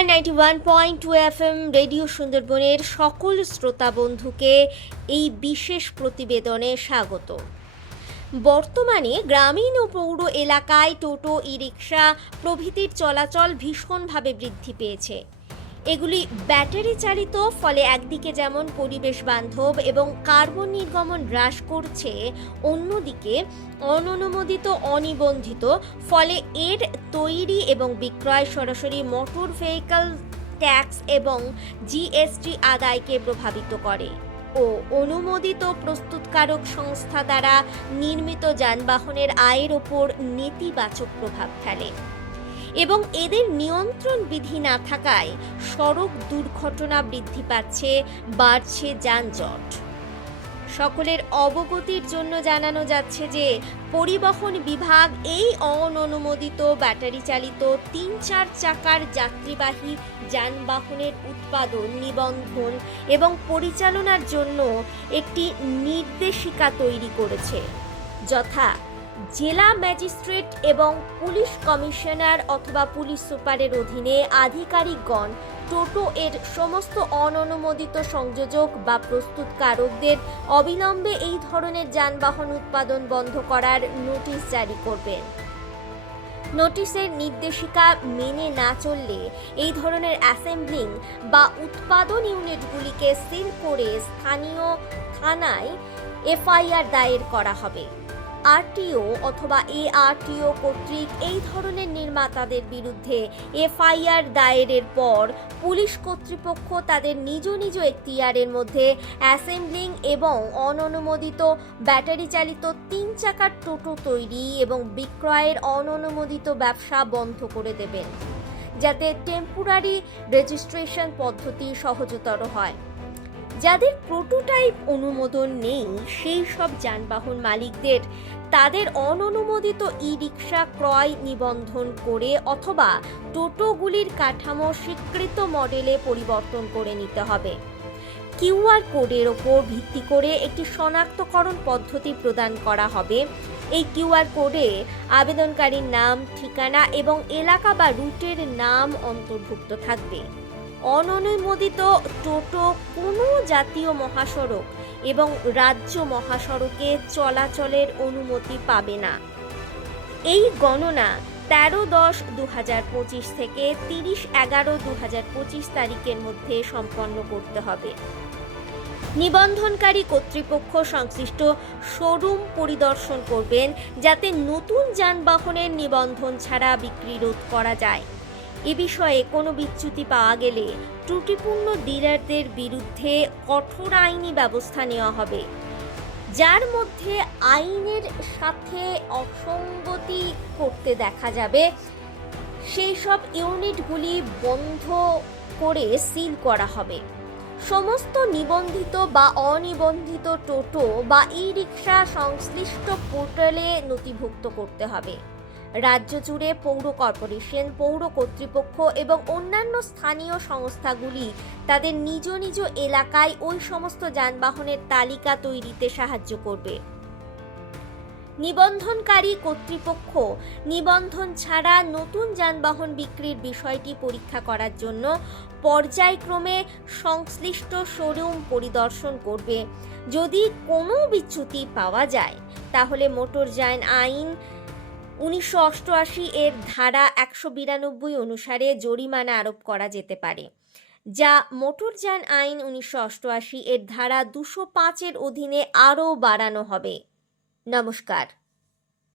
নমস্কার, 91.2 FM radio সুন্দরবনের সকল শ্রোতা বন্ধুকে এই বিশেষ প্রতিবেদনে স্বাগত। বর্তমানে গ্রামীণ ও পৌর এলাকায় টোটো, ই রিক্সা প্রভৃতির চলাচল ভীষণভাবে বৃদ্ধি পেয়েছে। এগুলি ব্যাটারি চালিত, ফলে একদিকে যেমন পরিবেশ বান্ধব এবং কার্বন নির্গমন হ্রাস করছে, অন্যদিকে অননুমোদিত, অনিবন্ধিত, ফলে এর তৈরি এবং বিক্রয় সরাসরি মোটর ভেহিকল ট্যাক্স এবং জিএসটি আদায়কে প্রভাবিত করে ও অনুমোদিত প্রস্তুতকারক সংস্থা দ্বারা নির্মিত যানবাহনের আয়ের ওপর নেতিবাচক প্রভাব ফেলে এবং এদের নিয়ন্ত্রণ বিধি না থাকায় সড়ক দুর্ঘটনা বৃদ্ধি পাচ্ছে, বাড়ছে যানজট। সকলের অবগতির জন্য জানানো যাচ্ছে যে পরিবহন বিভাগ এই অননুমোদিত ব্যাটারি চালিত ৩-৪ চাকার যাত্রীবাহী যানবাহনের উৎপাদন, নিবন্ধন এবং পরিচালনার জন্য একটি নির্দেশিকা তৈরি করেছে, যথা জেলা ম্যাজিস্ট্রেট এবং পুলিশ কমিশনার অথবা পুলিশ সুপারের অধীনে আধিকারিকগণ টোটো এর সমস্ত অননুমোদিত সংযোজক বা প্রস্তুতকারকদের অবিলম্বে এই ধরনের যানবাহন উৎপাদন বন্ধ করার নোটিশ জারি করবেন। নোটিশের নির্দেশিকা মেনে না চললে এই ধরনের অ্যাসেম্বলিং বা উৎপাদন ইউনিটগুলিকে সিল করে স্থানীয় থানায় এফআইআর দায়ের করা হবে। আরটিও অথবা এআরটিও কর্তৃক এই ধরনের নির্মাতাদের বিরুদ্ধে এফআইআর দায়েরের পর পুলিশ কর্তৃপক্ষ তাদের নিজ নিজ এখতিয়ারের মধ্যে অ্যাসেম্বলিং এবং অননুমোদিত ব্যাটারি চালিত ৩ চাকার টোটো তৈরি এবং বিক্রয়ের অননুমোদিত ব্যবসা বন্ধ করে দেবেন, যাতে টেম্পোরারি রেজিস্ট্রেশন পদ্ধতি সহজতর হয়। যাদের প্রোটোটাইপ অনুমোদন নেই সেই সব যানবাহন মালিকদের তাদের অননুমোদিত ই রিক্সা ক্রয় নিবন্ধন করে অথবা টোটোগুলির কাঠামো স্বীকৃত মডেলে পরিবর্তন করে নিতে হবে। কিউআর কোডের ওপর ভিত্তি করে একটি শনাক্তকরণ পদ্ধতি প্রদান করা হবে। এই কিউআর কোডে আবেদনকারীর নাম, ঠিকানা এবং এলাকা বা রুটের নাম অন্তর্ভুক্ত থাকবে। অননুমোদিত টোটো কোনো জাতীয় মহাসড়ক এবং রাজ্য মহাসড়কে চলাচলের অনুমতি পাবে না। এই গণনা 13-10-2025 থেকে 30-11-2025 তারিখের মধ্যে সম্পন্ন করতে হবে। নিবন্ধনকারী কর্তৃপক্ষ সংশ্লিষ্ট শোরুম পরিদর্শন করবেন, যাতে নতুন যানবাহনের নিবন্ধন ছাড়া বিক্রি রোধ করা যায়। এ বিষয়ে কোনো বিচ্যুতি পাওয়া গেলে ত্রুটিপূর্ণ ডিলারদের বিরুদ্ধে কঠোর আইনি ব্যবস্থা নেওয়া হবে। যার মধ্যে আইনের সাথে অসঙ্গতি করতে দেখা যাবে, সেই সব ইউনিটগুলি বন্ধ করে সিল করা হবে। সমস্ত নিবন্ধিত বা অনিবন্ধিত টোটো বা ই রিক্সা সংশ্লিষ্ট পোর্টালে নথিভুক্ত করতে হবে। রাজ্য জুড়ে পৌর কর্পোরেশন, পৌর কর্তৃপক্ষ এবং অন্যান্য স্থানীয় সংস্থাগুলি তাদের নিজ নিজ এলাকায় ওই সমস্ত যানবাহনের তালিকা তৈরিতে সাহায্য করবে। নিবন্ধনকারী কর্তৃপক্ষ নিবন্ধন ছাড়া নতুন যানবাহন বিক্রির বিষয়টি পরীক্ষা করার জন্য পর্যায়ক্রমে সংশ্লিষ্ট শোরুম পরিদর্শন করবে। যদি কোনো বিচ্যুতি পাওয়া যায় তাহলে মোটরযান আইন 1988 এর ধারা 192 অনুসারে জরিমানা আরোপ করা যেতে পারে, যা মোটরযান আইন 1988 এর ধারা 205 এর অধীনে আরও বাড়ানো হবে। নমস্কার।